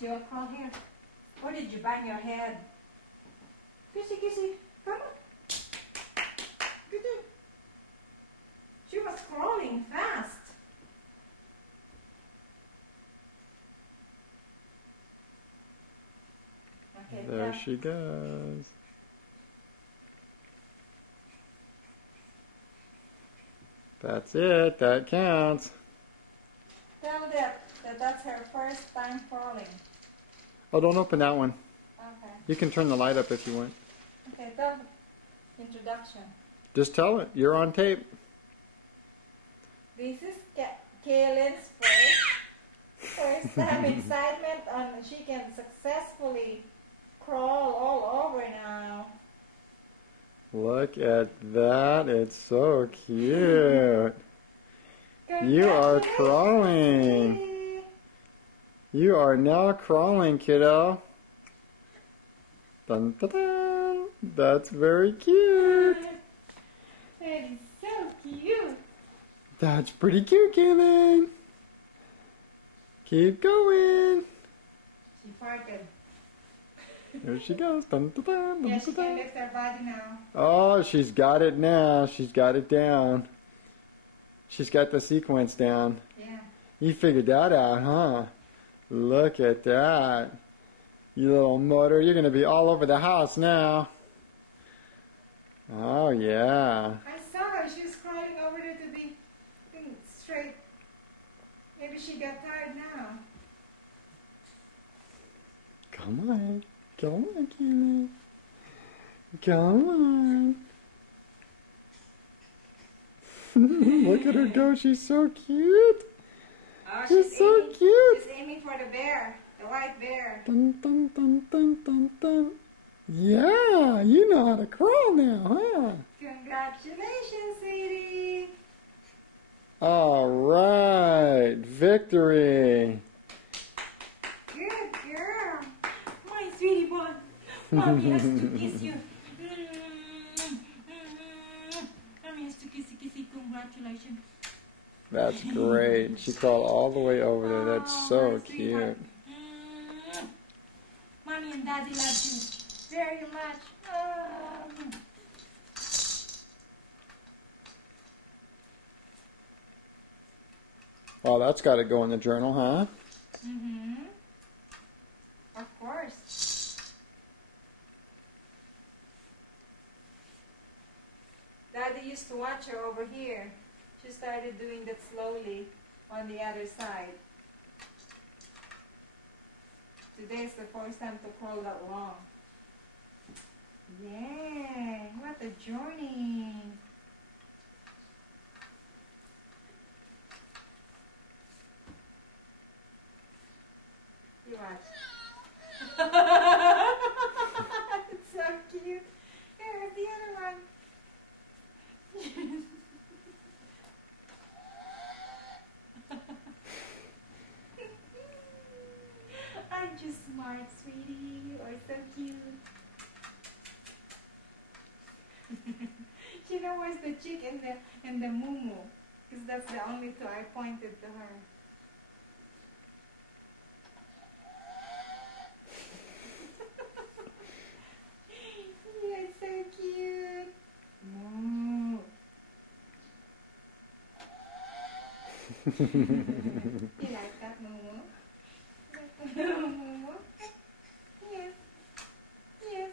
Jill, crawl here. Or did you bang your head? Kissy, kissy, come on. Good job. She was crawling fast. Okay, There she goes. That's it. That counts. Tell that's her first time crawling. Oh, don't open that one. Okay. You can turn the light up if you want. Okay, tell introduction. Just tell it. You're on tape. This is Kaylin's first time excitement on she can successfully crawl all over now. Look at that. It's so cute. You are crawling. Sweetie. You are now crawling, kiddo. Dun, dun, dun. That's very cute. That is so cute. That's pretty cute, Kaylin. Keep going. She farted. There she goes. Dun, dun, dun, dun, Yeah, she dun, can dun. lift her body now. Oh, she's got it now. She's got it down. She's got the sequence down. Yeah. You figured that out, huh? Look at that. You little motor. You're going to be all over the house now. Oh, yeah. I saw her. She was crawling over there to be straight. Maybe she got tired now. Come on. Come on, Keely. Come on. Look at her go. She's so cute. Oh, She's so cute. She's aiming for the bear, the white bear. Dun, dun, dun, dun, dun, dun. Yeah, you know how to crawl now, huh? Congratulations, sweetie. All right, victory. Good girl. My sweetie boy. Mommy has to kiss you. Mommy has to kissy. Congratulations. That's great. She crawled all the way over there. That's Oh, so my sweetheart. cute. Mommy and Daddy love you very much. Oh, that's got to go in the journal, huh? Mm-hmm. Of course. Daddy used to watch her over here. She started doing that slowly on the other side. Today is the first time to crawl that long. Yeah, what a journey. You watch. It's so cute. Here's the other one. Aren't you smart, sweetie? You are so cute. She knows where's the chick and the moo, because that's the only two I pointed to her. You're so cute. Moo. You like that, moo? Moo? Yes. Yes.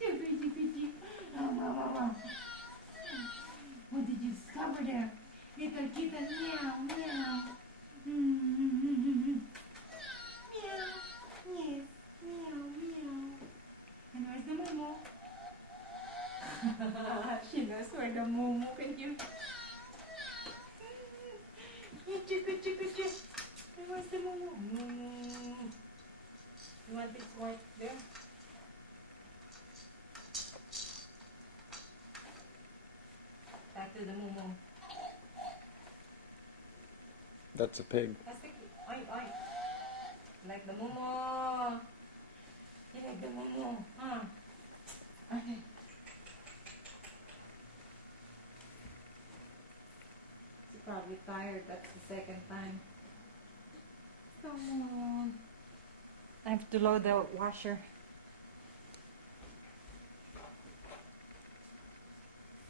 You're pretty. Oh. What did you discover there? Little kitten, meow. Meow. Yes. Meow. And where's the Momo? She knows where the Momo can you? Kuchu. And where's the Momo? You want this white there? Back to the Momo. That's a pig. That's the key. Oi. Like the Momo. You like the Momo, huh? Okay. second time. Come on. I have to load the washer.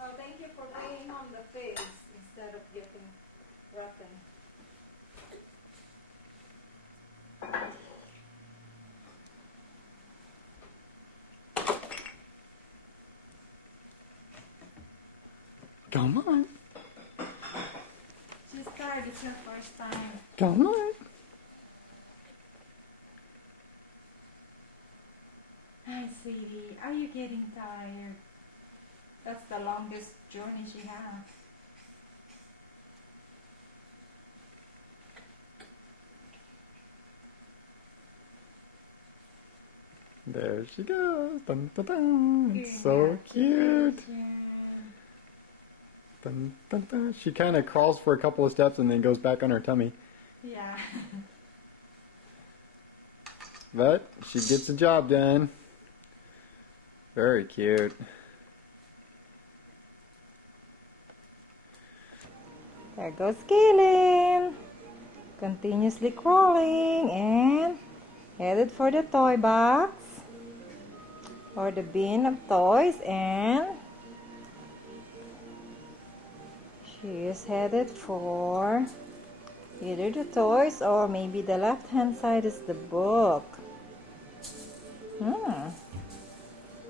Oh, thank you for bringing home the figs instead of getting rotten. Come on. She's tired. It's her first time. Come on. Hi, sweetie. Are you getting tired? That's the longest journey she has. There she goes. Dun, dun, dun. It's Good so cute. afternoon. Dun, dun, dun. She kind of crawls for a couple of steps and then goes back on her tummy. Yeah. But she gets the job done. Very cute. There goes Kaylin. Continuously crawling and headed for the toy box or the bin of toys, and she is headed for either the toys or maybe the left hand side is the book.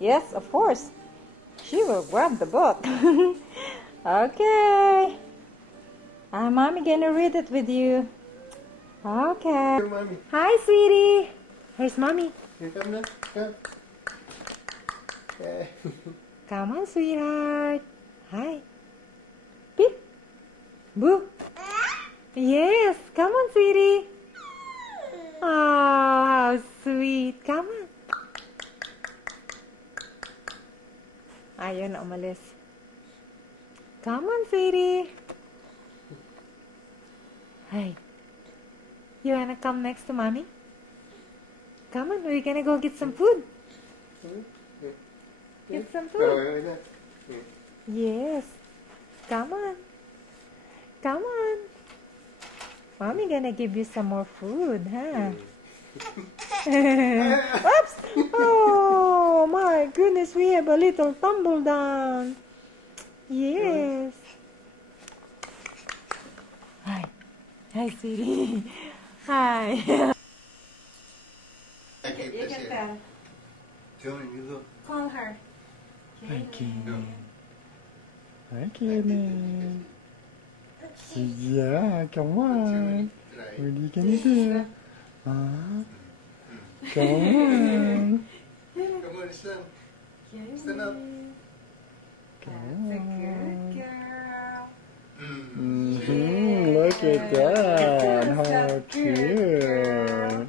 Yes, of course. She will grab the book. Okay. Mommy gonna read it with you. Okay. Here, Mommy. Hi, sweetie. Here's Mommy. Here, come now. Come. Okay. Come on, sweetheart. Hi. Beep. Boo. Yes, come on, sweetie. Oh, how sweet. Come on. Ayaw na umalis. Come on, sweetie. Hey. You wanna come next to Mommy? Come on, we're gonna go get some food. Get some food. Yes. Come on. Come on. Mommy gonna give you some more food, huh? Oops! Oh my goodness, we have a little tumble down. Yes. Hi. Hi, sweetie. Hi. You can tell. Johnny, you look. Call her. Hi, Kaylin. Hi, Kaylin. Yeah, come on. What are you gonna do? Come on. Come on, son. Stand up. That's a good girl. Look at that. Yes, How that's good, cute. girl.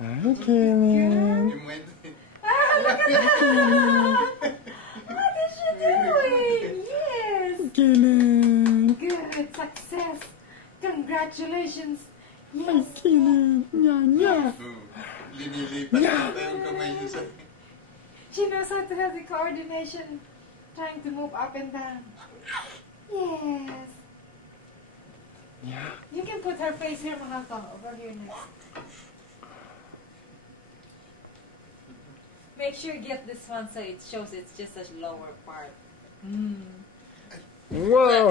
Hi, Kaylin. You might. Ah, look at that! What is she doing? Yes! Kaylin. Good success! Congratulations! Hi, Yes! Kaylin. Yeah. Linilipas na yung kamay niyo sa... She knows how to have the coordination, trying to move up and down. Yes! Yeah. You can put her face here, Mahako, over here next. Make sure you get this one so it shows it's just a lower part. Whoa.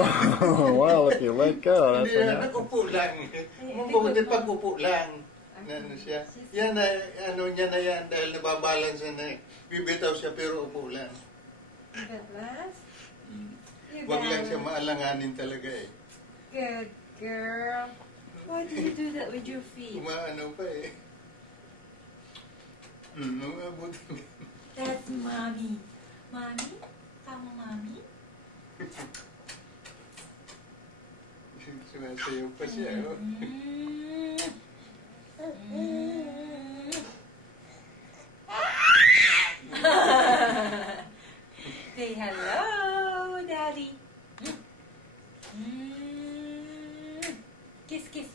Well, if you let go, that's Hindi what na, happens. nakupo lang. Mabuti pag-upo lang. Ano siya. Yan na, ano niya na yan dahil nababalance na eh. Bibitaw siya pero upo lang. Balance. You Huwag lang balance. siya maalanganin talaga eh. Good girl. Why do you do that with your feet? Umaano pa eh. Mabuti. That's mommy. Mommy? Come on, mommy. Sumasayaw pa siya. Oh. Say hello, Daddy. Kiss, kiss.